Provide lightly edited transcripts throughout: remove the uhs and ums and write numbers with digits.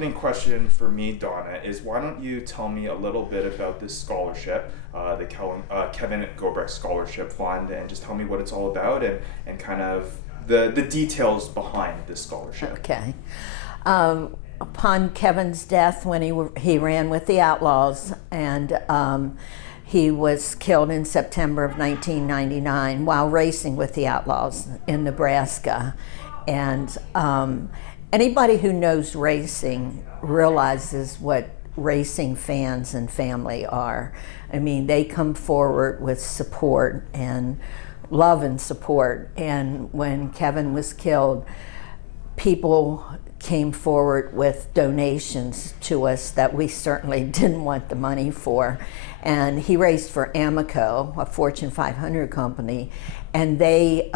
opening question for me, Donna, is why don't you tell me a little bit about this scholarship, the Kevin Gobrecht Scholarship Fund, and just tell me what it's all about and kind of the details behind this scholarship. Okay. Upon Kevin's death, when he ran with the Outlaws, and he was killed in September of 1999 while racing with the Outlaws in Nebraska. And anybody who knows racing realizes what racing fans and family are. I mean, they come forward with support and love and support. And when Kevin was killed, people came forward with donations to us that we certainly didn't want the money for. And he raced for Amoco, a Fortune 500 company, and they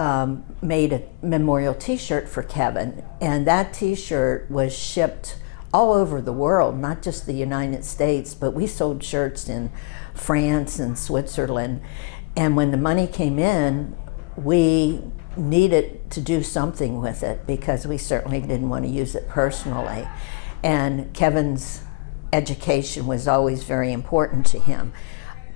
made a memorial t-shirt for Kevin. And that t-shirt was shipped all over the world, not just the United States, but we sold shirts in France and Switzerland. And when the money came in, we needed to do something with it because we certainly didn't want to use it personally. And Kevin's education was always very important to him.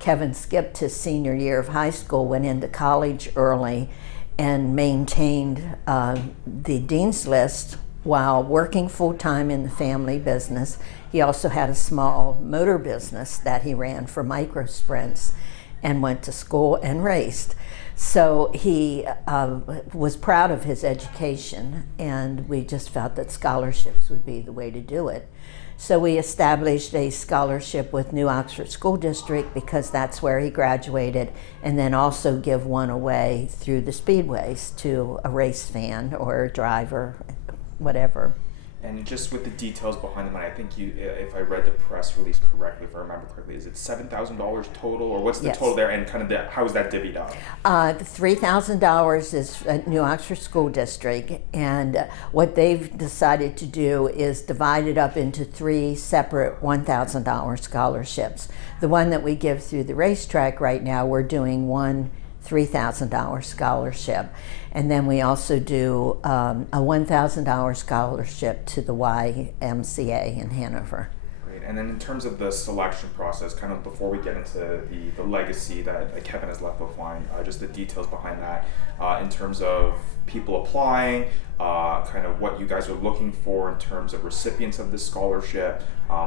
Kevin skipped his senior year of high school, went into college early, and maintained the dean's list while working full-time in the family business. He also had a small motor business that he ran for micro sprints and went to school and raced. So he was proud of his education, and we just felt that scholarships would be the way to do it. So we established a scholarship with New Oxford School District because that's where he graduated, and then also give one away through the speedways to a race fan or a driver, whatever. And just with the details behind the money, I think if I read the press release correctly, if I remember correctly, is it $7,000 total, or what's the Yes. total there, and kind of how is that divvied up? The $3,000 is at New Oxford School District, and what they've decided to do is divide it up into three separate $1,000 scholarships. The one that we give through the racetrack right now, we're doing one $3,000 scholarship. And then we also do a $1,000 scholarship to the YMCA in Hanover. Great. And then in terms of the selection process, kind of before we get into the legacy that Kevin has left behind, just the details behind that, in terms of people applying, kind of what you guys are looking for in terms of recipients of this scholarship,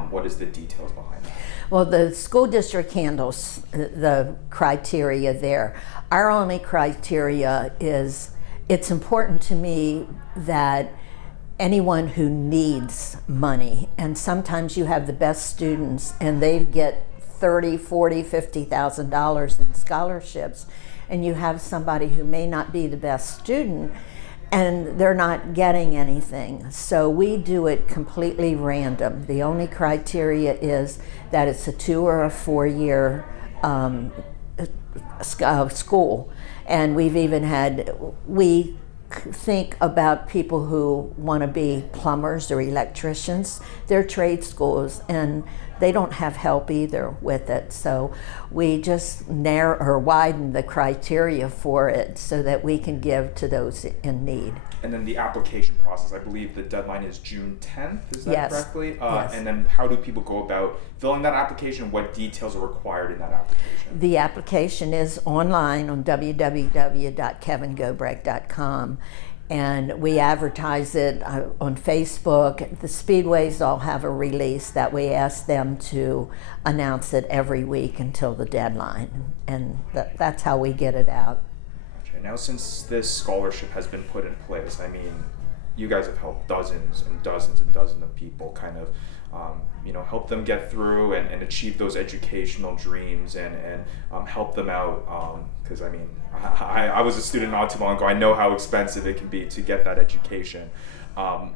what is the details behind that? Well, the school district handles the criteria there. Our only criteria is it's important to me that anyone who needs money, and sometimes you have the best students and they get $30,000, $40,000, $50,000 in scholarships, and you have somebody who may not be the best student and they're not getting anything. So we do it completely random. The only criteria is that it's a 2 or a 4 year school. And we've even had, we think about people who want to be plumbers or electricians. They're trade schools and they don't have help either with it. So we just narrow or widen the criteria for it so that we can give to those in need. And then the application process, I believe the deadline is June 10th, is that Yes. correctly? Yes. And then how do people go about filling that application? What details are required in that application? The application is online on www.kevingobrecht.com. And we advertise it on Facebook. The speedways all have a release that we ask them to announce it every week until the deadline. And that's how we get it out. Okay. Now, since this scholarship has been put in place, I mean, you guys have helped dozens and dozens and dozens of people kind of help them get through and achieve those educational dreams and help them out, because I mean, I was a student not too long ago. I know how expensive it can be to get that education.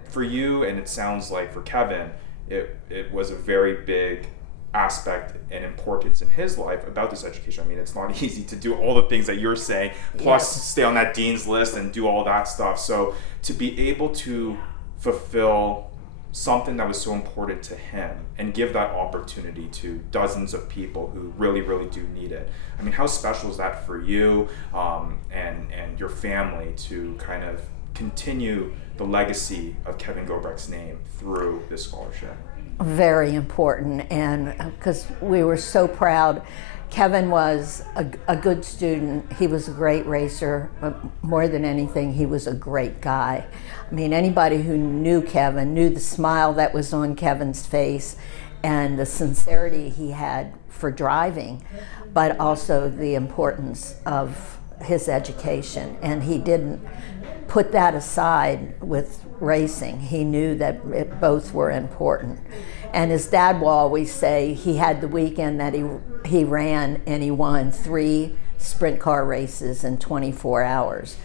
For you, and it sounds like for Kevin, it was a very big aspect and importance in his life about this education. I mean, it's not easy to do all the things that you're saying, plus Yes. stay on that dean's list and do all that stuff. So to be able to fulfill something that was so important to him and give that opportunity to dozens of people who really, really do need it. I mean, how special is that for you and your family to kind of continue the legacy of Kevin Gobrecht's name through this scholarship? Very important, and because we were so proud. Kevin was a good student. He was a great racer. More than anything, he was a great guy. I mean, anybody who knew Kevin knew the smile that was on Kevin's face and the sincerity he had for driving, but also the importance of his education. And he didn't put that aside with racing. He knew that both were important. And his dad will always say he had the weekend that he ran and he won 3 sprint car races in 24 hours.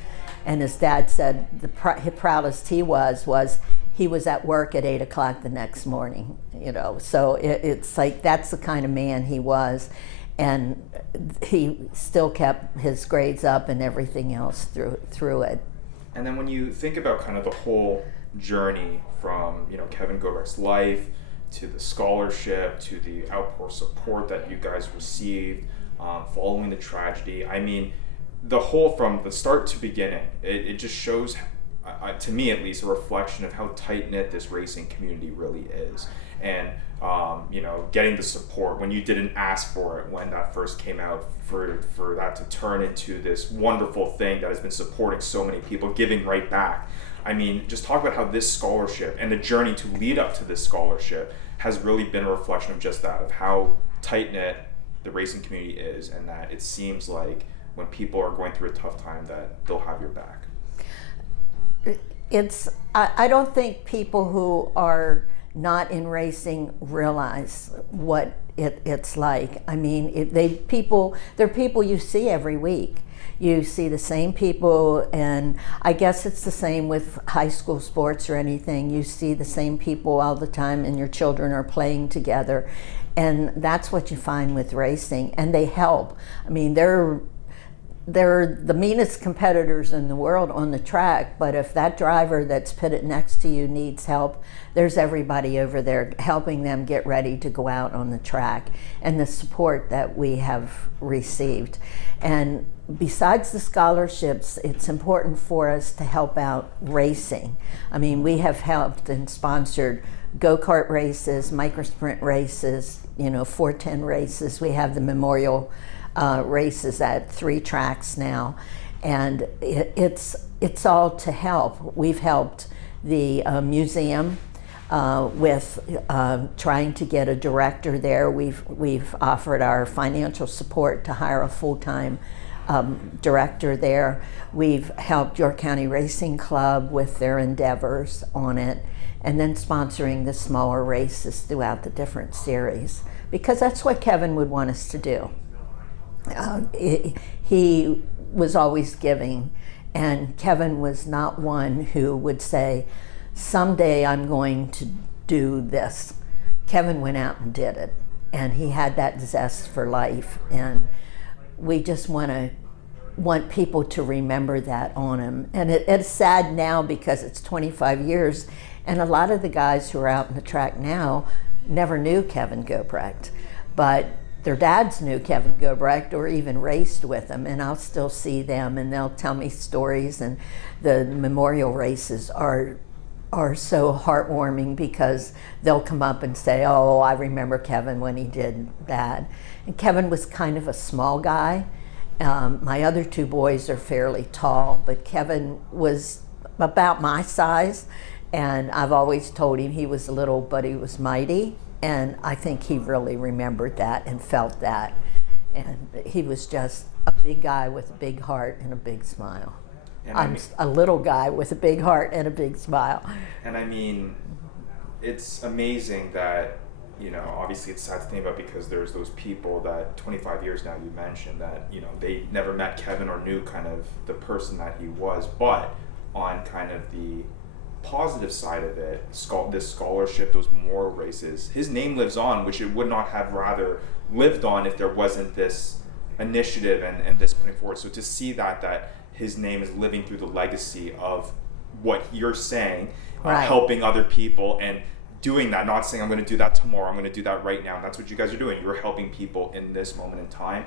And his dad said the proudest he was he was at work at 8 o'clock the next morning, you know. So it's like that's the kind of man he was. And he still kept his grades up and everything else through it. And then when you think about kind of the whole journey from, you know, Kevin Gobrecht's life to the scholarship, to the outpour support that you guys received following the tragedy. I mean, the whole, from the start to beginning, it just shows, to me at least, a reflection of how tight-knit this racing community really is. And, you know, getting the support when you didn't ask for it, when that first came out, for that to turn into this wonderful thing that has been supporting so many people, giving right back. I mean, just talk about how this scholarship and the journey to lead up to this scholarship has really been a reflection of just that, of how tight-knit the racing community is, and that it seems like when people are going through a tough time that they'll have your back. I don't think people who are not in racing realize what it's like. I mean, they're people you see every week. You see the same people, and I guess it's the same with high school sports or anything. You see the same people all the time, and your children are playing together. And that's what you find with racing, and they help. I mean, they're the meanest competitors in the world on the track, but if that driver that's pitted next to you needs help, there's everybody over there helping them get ready to go out on the track, and the support that we have received. And besides the scholarships, it's important for us to help out racing. I mean, we have helped and sponsored go-kart races, microsprint races, you know, 410 races. We have the memorial races at 3 tracks now, and it's all to help. We've helped the museum with trying to get a director there. We've offered our financial support to hire a full-time director there. We've helped York County Racing Club with their endeavors on it, and then sponsoring the smaller races throughout the different series, because that's what Kevin would want us to do. He was always giving, and Kevin was not one who would say, someday I'm going to do this. Kevin went out and did it, and he had that zest for life, and we just want people to remember that on him. And it's sad now because it's 25 years, and a lot of the guys who are out in the track now never knew Kevin Gobrecht, but their dads knew Kevin Gobrecht or even raced with him, and I'll still see them and they'll tell me stories. And the memorial races are so heartwarming because they'll come up and say, oh, I remember Kevin when he did that. And Kevin was kind of a small guy. My other 2 boys are fairly tall, but Kevin was about my size, and I've always told him he was little, but he was mighty. And I think he really remembered that and felt that. And he was just a big guy with a big heart and a big smile. And I'm a little guy with a big heart and a big smile. And I mean, it's amazing that, you know, obviously it's sad to think about because there's those people that 25 years now you mentioned that, you know, they never met Kevin or knew kind of the person that he was, but on kind of the positive side of it, this scholarship, those memorial races, his name lives on, which it would not have rather lived on if there wasn't this initiative and this putting forward. So to see that his name is living through the legacy of what you're saying, right, helping other people and doing that, not saying I'm going to do that tomorrow, I'm going to do that right now. And that's what you guys are doing. You're helping people in this moment in time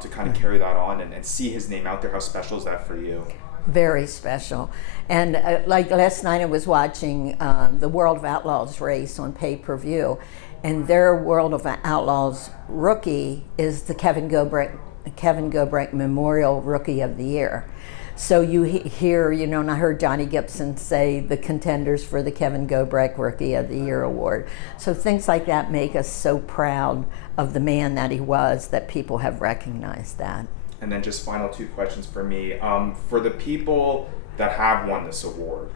to kind of carry that on and see his name out there. How special is that for you? Very special. And like last night I was watching the World of Outlaws race on pay-per-view, and their World of Outlaws rookie is the Kevin Gobrecht Memorial Rookie of the Year. So you hear, and I heard Johnny Gibson say the contenders for the Kevin Gobrecht Rookie of the Year award. So things like that make us so proud of the man that he was, that people have recognized that. And then just final two questions for me. For the people that have won this award,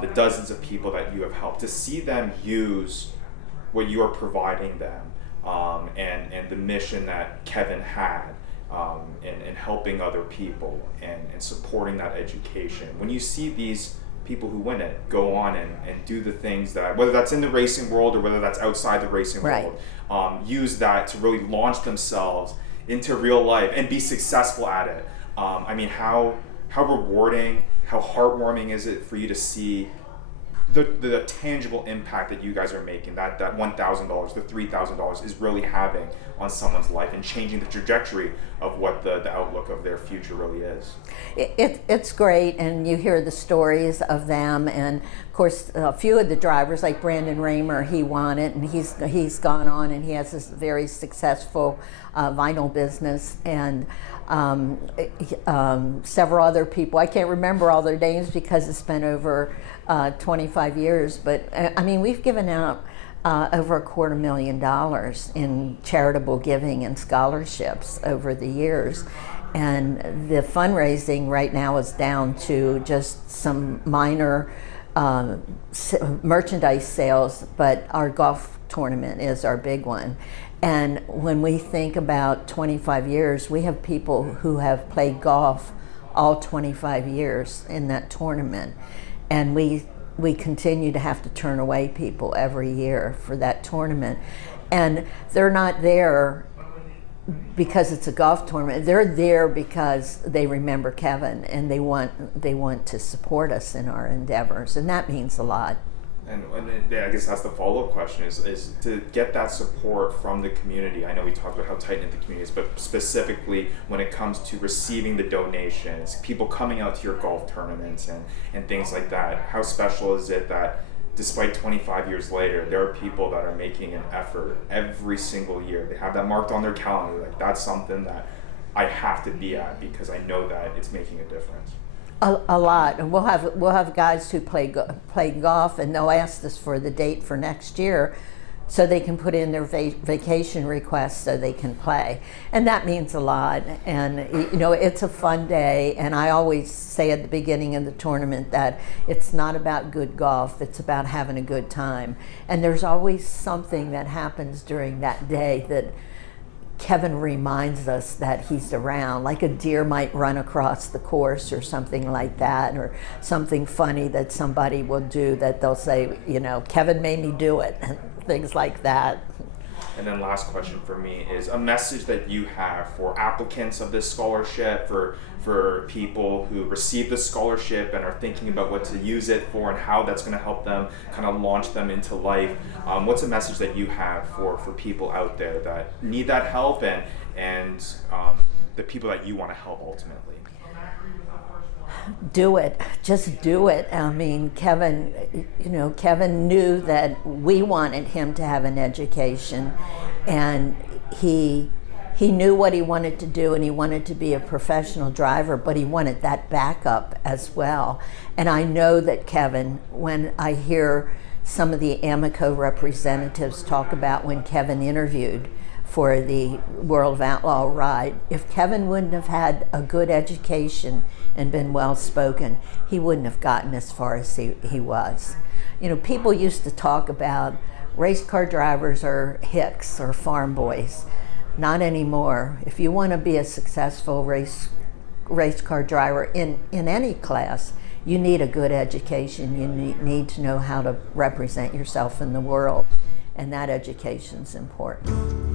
the dozens of people that you have helped, to see them use what you are providing them, and the mission that Kevin had, and helping other people and supporting that education. When you see these people who win it go on and do the things that, whether that's in the racing world or whether that's outside the racing world, use that to really launch themselves into real life and be successful at it. I mean, how rewarding, how heartwarming is it for you to see the tangible impact that you guys are making, that $1,000, the $3,000 is really having on someone's life and changing the trajectory of what the outlook of their future really is. It's great, and you hear the stories of them, and of course a few of the drivers like Brandon Raymer, he won it, and he's gone on and he has this very successful vinyl business, and several other people. I can't remember all their names because it's been over 25 years, but I mean, we've given out over $250,000 in charitable giving and scholarships over the years. And the fundraising right now is down to just some minor merchandise sales, but our golf tournament is our big one. And when we think about 25 years, we have people who have played golf all 25 years in that tournament. And we continue to have to turn away people every year for that tournament. And they're not there because it's a golf tournament. They're there because they remember Kevin and they want to support us in our endeavors. And that means a lot. And I guess that's the follow-up question is to get that support from the community. I know we talked about how tight-knit the community is, but specifically when it comes to receiving the donations, people coming out to your golf tournaments and things like that, how special is it that despite 25 years later, there are people that are making an effort every single year? They have that marked on their calendar, like that's something that I have to be at because I know that it's making a difference. A lot, and we'll have guys who play golf, and they'll ask us for the date for next year, so they can put in their vacation requests so they can play, and that means a lot. And it's a fun day. And I always say at the beginning of the tournament that it's not about good golf; it's about having a good time. And there's always something that happens during that day that Kevin reminds us that he's around, like a deer might run across the course or something like that, or something funny that somebody will do that they'll say, Kevin made me do it, and things like that. And then last question for me is a message that you have for applicants of this scholarship, for people who receive the scholarship and are thinking about what to use it for and how that's going to help them kind of launch them into life. What's a message that you have for people out there that need that help and the people that you want to help ultimately? Do it. Just do it. I mean, Kevin knew that we wanted him to have an education, and he knew what he wanted to do, and he wanted to be a professional driver, but he wanted that backup as well. And I know that Kevin, when I hear some of the Amoco representatives talk about when Kevin interviewed for the World of Outlaw ride, if Kevin wouldn't have had a good education and been well-spoken, he wouldn't have gotten as far as he was. People used to talk about race car drivers are hicks or farm boys. Not anymore. If you want to be a successful race car driver in any class, you need a good education. You need to know how to represent yourself in the world, and that education's important.